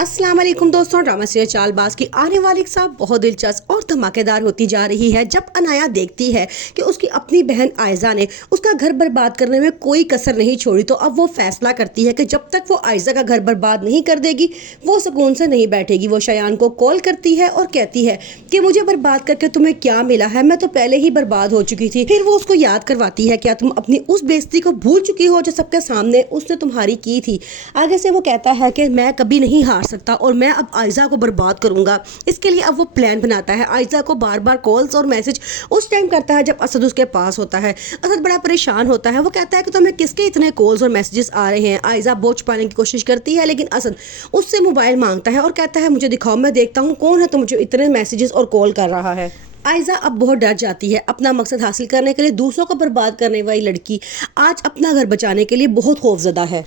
अस्सलाम वालेकुम दोस्तों, ड्रामा सीरियल चालबाज की आने वाली साहब बहुत दिलचस्प और धमाकेदार होती जा रही है। जब अनाया देखती है कि उसकी अपनी बहन आयजा ने उसका घर बर्बाद करने में कोई कसर नहीं छोड़ी, तो अब वो फैसला करती है कि जब तक वो आयजा का घर बर्बाद नहीं कर देगी वो सुकून से नहीं बैठेगी। वो शयान को कॉल करती है और कहती है कि मुझे बर्बाद करके तुम्हें क्या मिला है, मैं तो पहले ही बर्बाद हो चुकी थी। फिर वो उसको याद करवाती है, क्या तुम अपनी उस बेइज्जती को भूल चुकी हो जो सबके सामने उसने तुम्हारी की थी। आगे से वो कहता है कि मैं कभी नहीं हार सकता और मैं अब आयजा को बर्बाद करूंगा। इसके लिए अब वो प्लान बनाता है। आयजा को बार बार कॉल्स और मैसेज उस टाइम करता है जब असद उसके पास होता है। असद बड़ा परेशान होता है। वो कहता है कि तुम्हें किसके इतने कॉल्स और मैसेजेस आ रहे हैं। आयजा बोझ पाने की कोशिश करती है, लेकिन असद उससे मोबाइल मांगता है और कहता है मुझे दिखाओ, मैं देखता हूँ कौन है तो मुझे इतने मैसेजेस और कॉल कर रहा है। आयजा अब बहुत डर जाती है। अपना मकसद हासिल करने के लिए दूसरों को बर्बाद करने वाली लड़की आज अपना घर बचाने के लिए बहुत खौफजदा है।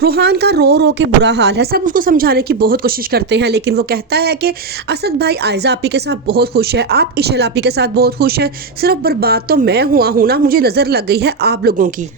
रूहान का रो रो के बुरा हाल है। सब उसको समझाने की बहुत कोशिश करते हैं, लेकिन वो कहता है कि असद भाई आयजा आपी के साथ बहुत खुश है, आप इशल आपी के साथ बहुत खुश है, सिर्फ बर्बाद तो मैं हुआ हूँ ना, मुझे नज़र लग गई है आप लोगों की।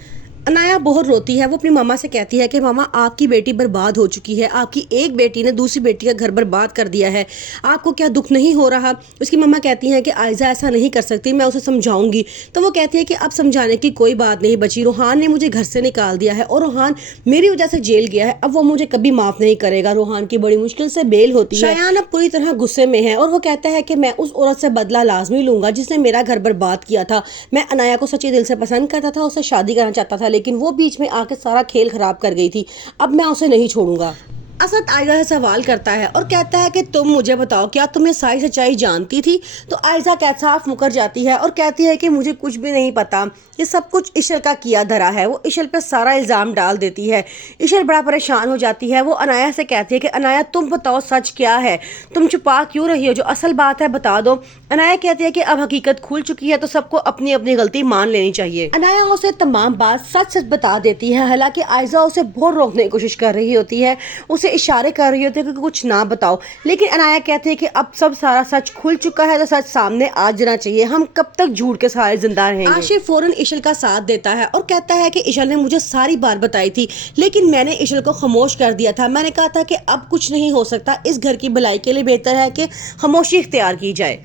अनाया बहुत रोती है। वो अपनी मामा से कहती है कि मामा आपकी बेटी बर्बाद हो चुकी है, आपकी एक बेटी ने दूसरी बेटी का घर बर्बाद कर दिया है, आपको क्या दुख नहीं हो रहा। उसकी मामा कहती हैं कि आयजा ऐसा नहीं कर सकती, मैं उसे समझाऊंगी। तो वो कहती है कि अब समझाने की कोई बात नहीं बची, रूहान ने मुझे घर से निकाल दिया है और रूहान मेरी वजह से जेल गया है, अब वो मुझे कभी माफ़ नहीं करेगा। रूहान की बड़ी मुश्किल से बेल होती है। शयान अब पूरी तरह गुस्से में है और वो कहता है कि मैं उस औरत से बदला लाजमी लूंगा जिसने मेरा घर बर्बाद किया था। मैं अनाया को सच्चे दिल से पसंद करता था, उससे शादी करना चाहता था, लेकिन वो बीच में आके सारा खेल खराब कर गई थी। अब मैं उसे नहीं छोड़ूंगा। असद आयजा से सवाल करता है और कहता है कि तुम मुझे बताओ, क्या तुम्हें सारी सच्चाई जानती थी। तो आयजा साफ मुकर जाती है और कहती है कि मुझे कुछ भी नहीं पता, ये सब कुछ इशल का किया धरा है। वो इशल पे सारा इल्ज़ाम डाल देती है। इशल बड़ा परेशान हो जाती है। वो अनाया से कहती है कि अनाया तुम बताओ सच क्या है, तुम छुपा क्यों रही हो, जो असल बात है बता दो। अनाया कहती है कि अब हकीकत खुल चुकी है तो सबको अपनी अपनी गलती मान लेनी चाहिए। अनाया उसे तमाम बात सच सच बता देती है। हालांकि आयजा उसे बहुत रोकने की कोशिश कर रही होती है, उसे इशारे कर रही होती है कि कुछ ना बताओ, लेकिन अनाया कहती है कि अब सब सारा सच खुल चुका है तो सच सामने आ जाना चाहिए, हम कब तक झूठ के सहारे जिंदा रहेंगे। आशिफ फौरन इशल का साथ देता है और कहता है कि इशल ने मुझे सारी बात बताई थी, लेकिन मैंने इशल को खामोश कर दिया था। मैंने कहा था कि अब कुछ नहीं हो सकता, इस घर की भलाई के लिए बेहतर है कि खामोशी इख्तियार की जाए।